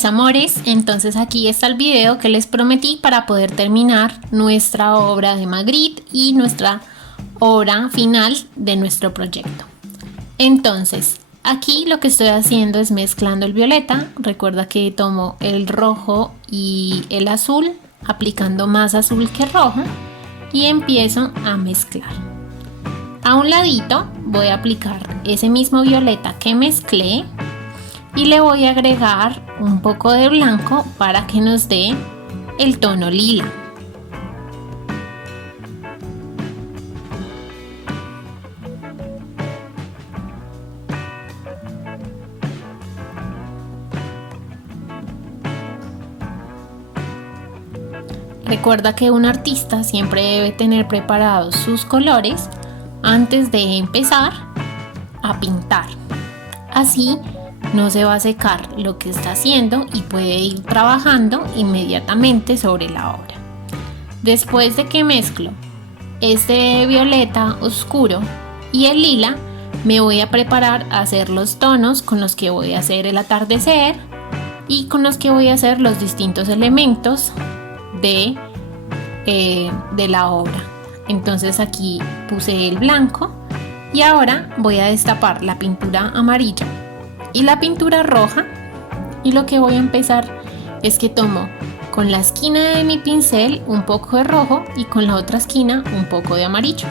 mis amores, entonces aquí está el video que les prometí para poder terminar nuestra obra de Magritte y nuestra obra final de nuestro proyecto. Entonces, aquí lo que estoy haciendo es mezclando el violeta. Recuerda que tomo el rojo y el azul, aplicando más azul que rojo, y empiezo a mezclar. A un ladito voy a aplicar ese mismo violeta que mezclé y le voy a agregar un poco de blanco para que nos dé el tono lila. Recuerda que un artista siempre debe tener preparados sus colores antes de empezar a pintar. Así no se va a secar lo que está haciendo y puede ir trabajando inmediatamente sobre la obra. Después de que mezclo este violeta oscuro y el lila, me voy a preparar a hacer los tonos con los que voy a hacer el atardecer y con los que voy a hacer los distintos elementos de la obra. Entonces aquí puse el blanco y ahora voy a destapar la pintura amarilla y la pintura roja, y lo que voy a empezar es que tomo con la esquina de mi pincel un poco de rojo y con la otra esquina un poco de amarillo.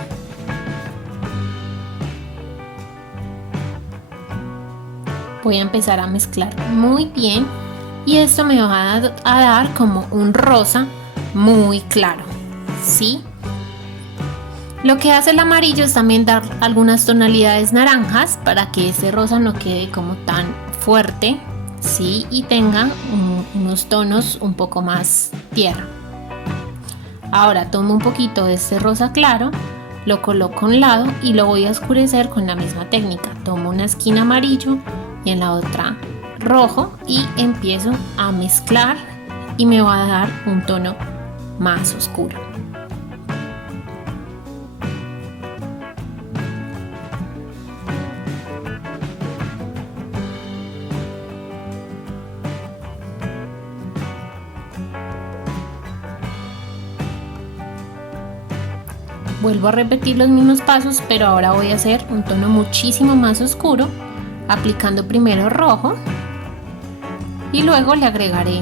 Voy a empezar a mezclar muy bien y esto me va a dar como un rosa muy claro, ¿sí? Lo que hace el amarillo es también dar algunas tonalidades naranjas para que ese rosa no quede como tan fuerte, ¿sí? Y tenga unos tonos un poco más tierra. Ahora tomo un poquito de este rosa claro, lo coloco a un lado y lo voy a oscurecer con la misma técnica. Tomo una esquina amarillo y en la otra rojo y empiezo a mezclar y me va a dar un tono más oscuro. Vuelvo a repetir los mismos pasos, pero ahora voy a hacer un tono muchísimo más oscuro, aplicando primero rojo y luego le agregaré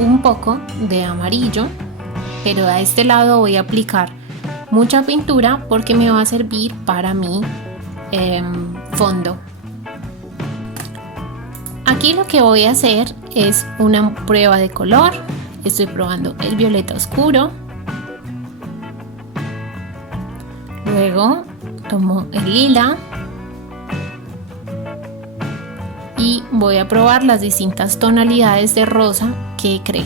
un poco de amarillo, pero a este lado voy a aplicar mucha pintura porque me va a servir para mi fondo. Aquí lo que voy a hacer es una prueba de color. Estoy probando el violeta oscuro. Luego tomo el lila y voy a probar las distintas tonalidades de rosa que creé.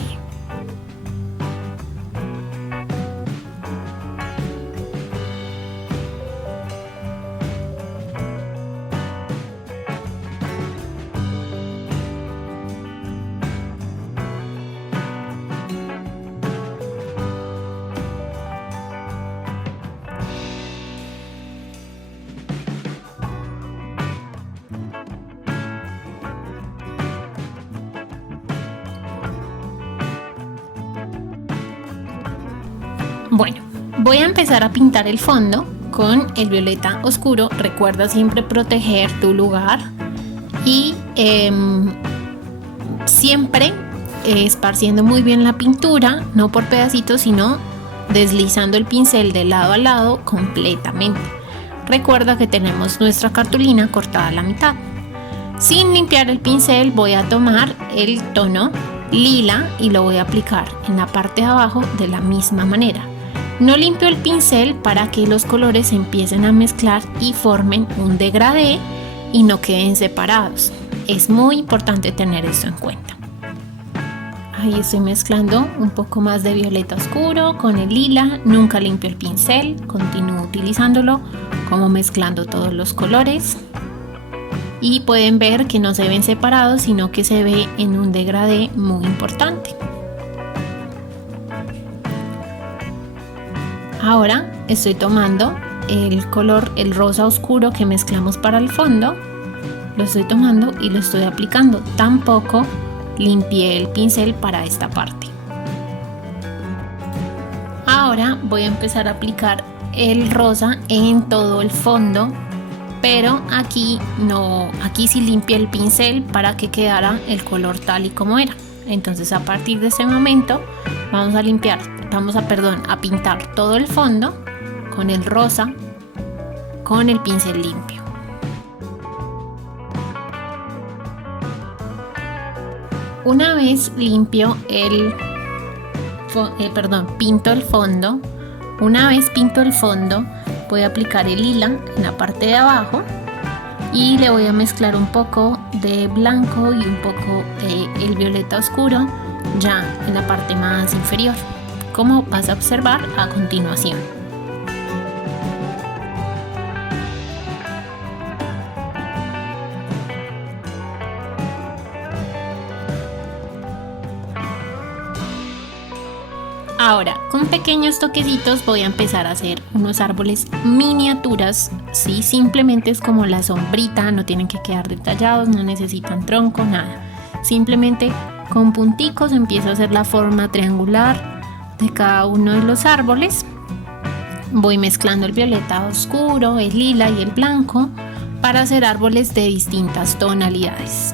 Bueno, voy a empezar a pintar el fondo con el violeta oscuro. Recuerda siempre proteger tu lugar y siempre esparciendo muy bien la pintura, no por pedacitos, sino deslizando el pincel de lado a lado completamente. Recuerda que tenemos nuestra cartulina cortada a la mitad. Sin limpiar el pincel voy a tomar el tono lila y lo voy a aplicar en la parte de abajo de la misma manera. No limpio el pincel para que los colores se empiecen a mezclar y formen un degradé y no queden separados. Es muy importante tener esto en cuenta. Ahí estoy mezclando un poco más de violeta oscuro con el lila. Nunca limpio el pincel, continúo utilizándolo como mezclando todos los colores. Y pueden ver que no se ven separados, sino que se ve en un degradé muy importante. Ahora estoy tomando el color, el rosa oscuro que mezclamos para el fondo, lo estoy tomando y lo estoy aplicando. Tampoco limpié el pincel para esta parte. Ahora voy a empezar a aplicar el rosa en todo el fondo, pero aquí no, aquí sí limpié el pincel para que quedara el color tal y como era. Entonces a partir de ese momento vamos a pintar todo el fondo con el rosa con el pincel limpio. Una vez pinto el fondo, voy a aplicar el lila en la parte de abajo y le voy a mezclar un poco de blanco y un poco de el violeta oscuro ya en la parte más inferior, como vas a observar a continuación. Ahora, con pequeños toquecitos voy a empezar a hacer unos árboles miniaturas, ¿sí? Simplemente es como la sombrita, no tienen que quedar detallados, no necesitan tronco, nada. Simplemente con punticos empiezo a hacer la forma triangular de cada uno de los árboles. Voy mezclando el violeta oscuro, el lila y el blanco para hacer árboles de distintas tonalidades.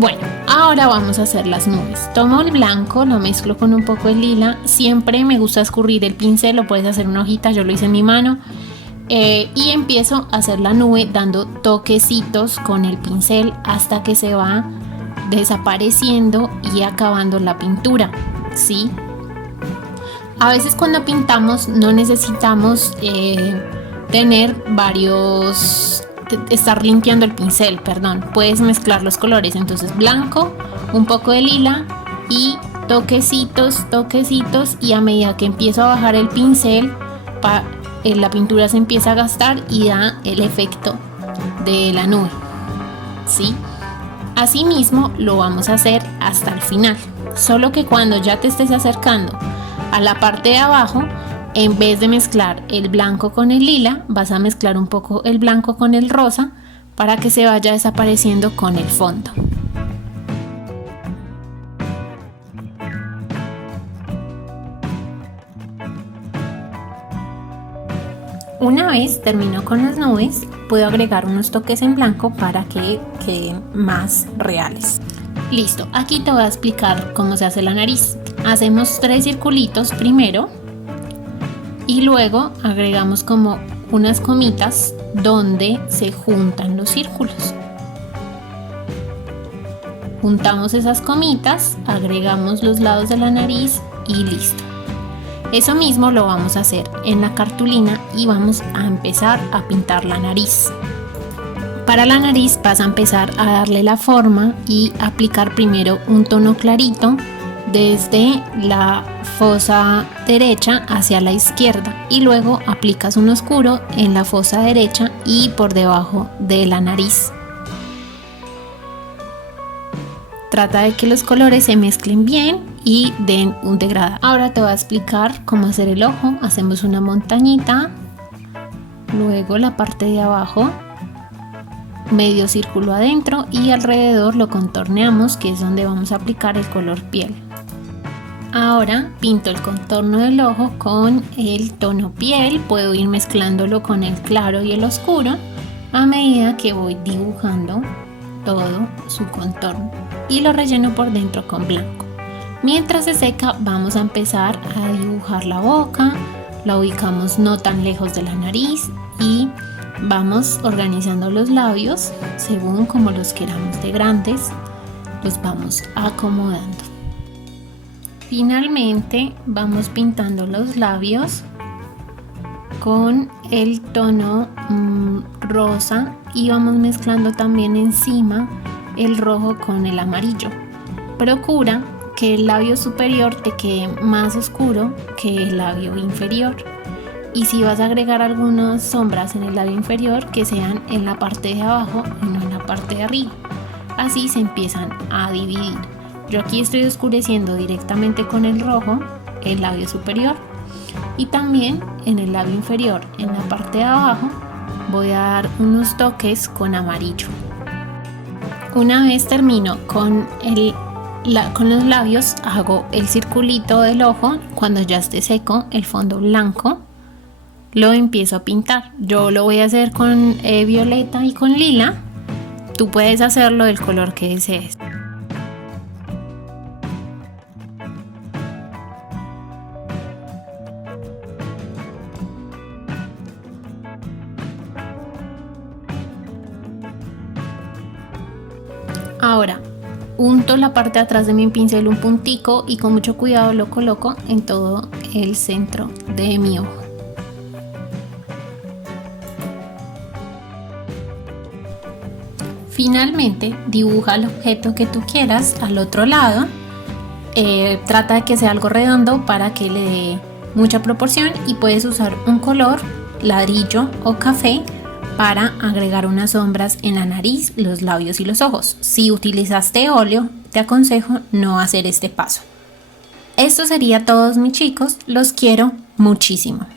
Bueno, ahora vamos a hacer las nubes. Tomo el blanco, lo mezclo con un poco de lila. Siempre me gusta escurrir el pincel, lo puedes hacer en una hojita, yo lo hice en mi mano. Y empiezo a hacer la nube dando toquecitos con el pincel hasta que se va desapareciendo y acabando la pintura, ¿sí? A veces cuando pintamos no necesitamos estar limpiando el pincel, puedes mezclar los colores, entonces blanco, un poco de lila y toquecitos, y a medida que empiezo a bajar el pincel, la pintura se empieza a gastar y da el efecto de la nube, ¿sí? Asimismo lo vamos a hacer hasta el final, solo que cuando ya te estés acercando a la parte de abajo, en vez de mezclar el blanco con el lila, vas a mezclar un poco el blanco con el rosa para que se vaya desapareciendo con el fondo. Una vez termino con las nubes, puedo agregar unos toques en blanco para que queden más reales. Listo, aquí te voy a explicar cómo se hace la nariz. Hacemos 3 circulitos primero y luego agregamos como unas comitas donde se juntan los círculos. Juntamos esas comitas, agregamos los lados de la nariz y listo. Eso mismo lo vamos a hacer en la cartulina y vamos a empezar a pintar la nariz. Para la nariz vas a empezar a darle la forma y aplicar primero un tono clarito desde la fosa derecha hacia la izquierda y luego aplicas un oscuro en la fosa derecha y por debajo de la nariz. Trata de que los colores se mezclen bien y den un degradado. Ahora te voy a explicar cómo hacer el ojo. Hacemos una montañita, luego la parte de abajo, medio círculo adentro y alrededor lo contorneamos, que es donde vamos a aplicar el color piel. Ahora pinto el contorno del ojo con el tono piel, puedo ir mezclándolo con el claro y el oscuro a medida que voy dibujando todo su contorno y lo relleno por dentro con blanco. Mientras se seca vamos a empezar a dibujar la boca, la ubicamos no tan lejos de la nariz y vamos organizando los labios según como los queramos de grandes, los vamos acomodando. Finalmente vamos pintando los labios con el tono rosa y vamos mezclando también encima el rojo con el amarillo. Procura que el labio superior te quede más oscuro que el labio inferior. Y si vas a agregar algunas sombras en el labio inferior, que sean en la parte de abajo y no en la parte de arriba. Así se empiezan a dividir. Yo aquí estoy oscureciendo directamente con el rojo el labio superior y también en el labio inferior, en la parte de abajo, voy a dar unos toques con amarillo. Una vez termino con los labios, hago el circulito del ojo. Cuando ya esté seco el fondo blanco, lo empiezo a pintar. Yo lo voy a hacer con violeta y con lila. Tú puedes hacerlo del color que desees. Ahora unto la parte de atrás de mi pincel un puntico y con mucho cuidado lo coloco en todo el centro de mi ojo. Finalmente dibuja el objeto que tú quieras al otro lado. Trata de que sea algo redondo para que le dé mucha proporción, y puedes usar un color, ladrillo o café, para agregar unas sombras en la nariz, los labios y los ojos. Si utilizaste óleo, te aconsejo no hacer este paso. Esto sería todo, mis chicos. Los quiero muchísimo.